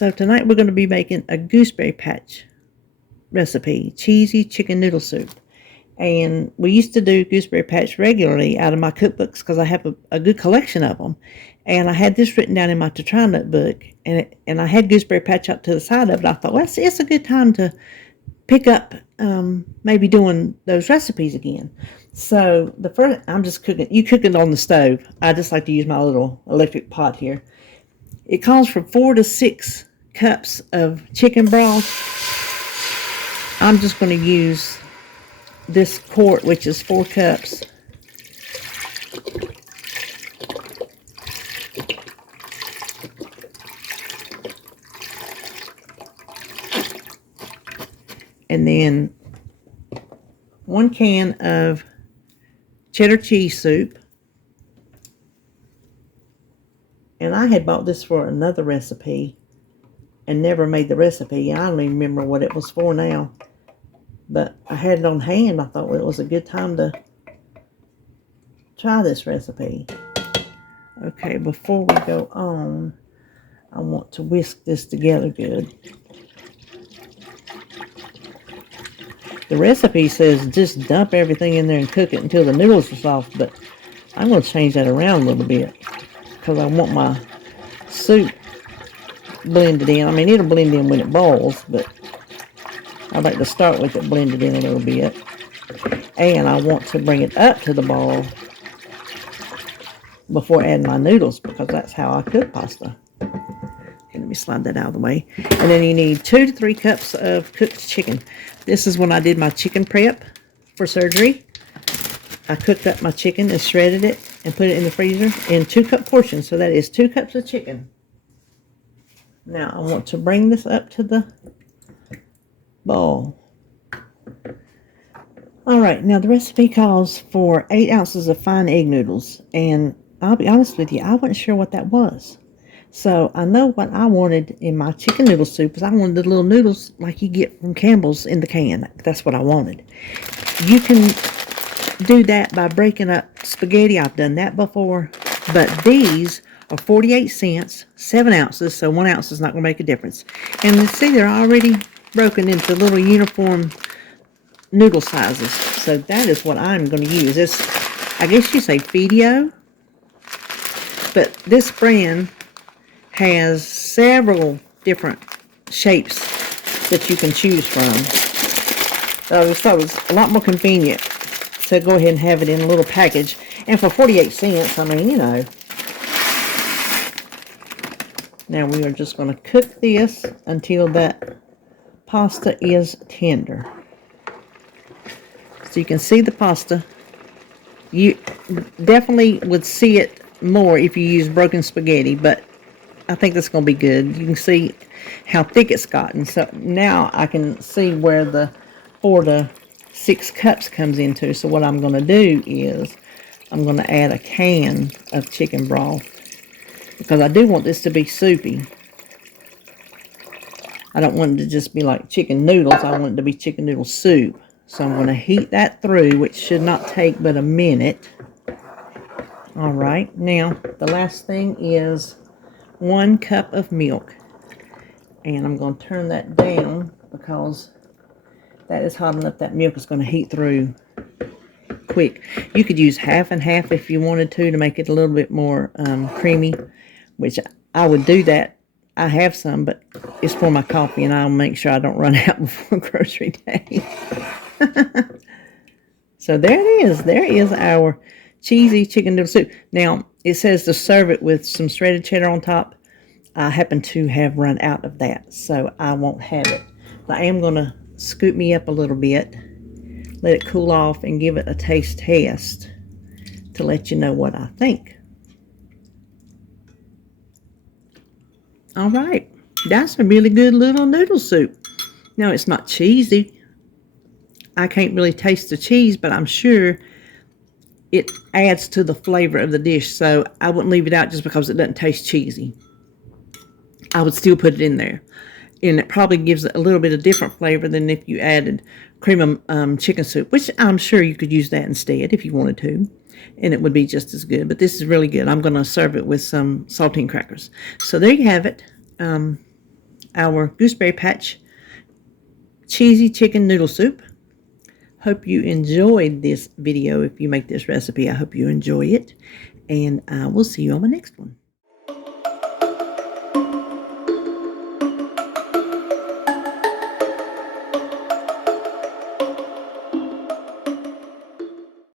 So tonight we're going to be making a gooseberry patch recipe, cheesy chicken noodle soup. And we used to do gooseberry patch regularly out of my cookbooks because I have a good collection of them. And I had this written down in my to try notebook, and I had gooseberry patch up to the side of it. I thought, well, it's a good time to pick up maybe doing those recipes again. So the first, I'm just cooking. You cook it on the stove. I just like to use my little electric pot here. It calls for 4 to 6 cups of chicken broth. I'm just going to use this quart, which is 4 cups. And then 1 can of cheddar cheese soup. And I had bought this for another recipe and never made the recipe. I don't even remember what it was for now. But I had it on hand. I thought, well, it was a good time to try this recipe. Okay, before we go on, I want to whisk this together good. The recipe says just dump everything in there and cook it until the noodles are soft, but I'm going to change that around a little bit because I want my soup blended in. I mean, it'll blend in when it boils, but I like to start with it blended in a little bit. And I want to bring it up to the boil before adding my noodles because that's how I cook pasta. Okay, let me slide that out of the way. And then you need 2 to 3 cups of cooked chicken. This is when I did my chicken prep for surgery. I cooked up my chicken and shredded it and put it in the freezer in 2-cup portions. So that is 2 cups of chicken. Now I want to bring this up to the bowl. Alright, now the recipe calls for 8 ounces of fine egg noodles. And I'll be honest with you, I wasn't sure what that was. So I know what I wanted in my chicken noodle soup is I wanted the little noodles like you get from Campbell's in the can. That's what I wanted. You can do that by breaking up spaghetti. I've done that before. But these are 48 cents, 7 ounces, so 1 ounce is not going to make a difference. And you see they're already broken into little uniform noodle sizes. So that is what I'm going to use. This, I guess you say Fidio. But this brand has several different shapes that you can choose from. So I just thought it was a lot more convenient to go ahead and have it in a little package. And for 48 cents, I mean, you know. Now we are just going to cook this until that pasta is tender. So you can see the pasta. You definitely would see it more if you use broken spaghetti, but I think that's going to be good. You can see how thick it's gotten. So now I can see where the 4 to 6 cups comes into. So what I'm going to do is I'm going to add a can of chicken broth because I do want this to be soupy. I don't want it to just be like chicken noodles. I want it to be chicken noodle soup. So I'm going to heat that through, which should not take but a minute. All right. Now, the last thing is 1 cup of milk. And I'm going to turn that down because that is hot enough. That milk is going to heat through quick. You could use half and half if you wanted to make it a little bit more creamy, which I would do that. I have some, but it's for my coffee, and I'll make sure I don't run out before grocery day. So there it is. There is our cheesy chicken noodle soup. Now, it says to serve it with some shredded cheddar on top. I happen to have run out of that, so I won't have it. But I am going to scoop me up a little bit, let it cool off, and give it a taste test to let you know what I think. All right, that's a really good little noodle soup. Now, it's not cheesy. I can't really taste the cheese, but I'm sure it adds to the flavor of the dish, so I wouldn't leave it out just because it doesn't taste cheesy. I would still put it in there. And it probably gives it a little bit of different flavor than if you added cream of chicken soup, which I'm sure you could use that instead if you wanted to. And it would be just as good. But this is really good. I'm going to serve it with some saltine crackers. So there you have it. our Gooseberry Patch cheesy chicken noodle soup. Hope you enjoyed this video. If you make this recipe, I hope you enjoy it. And I will see you on my next one.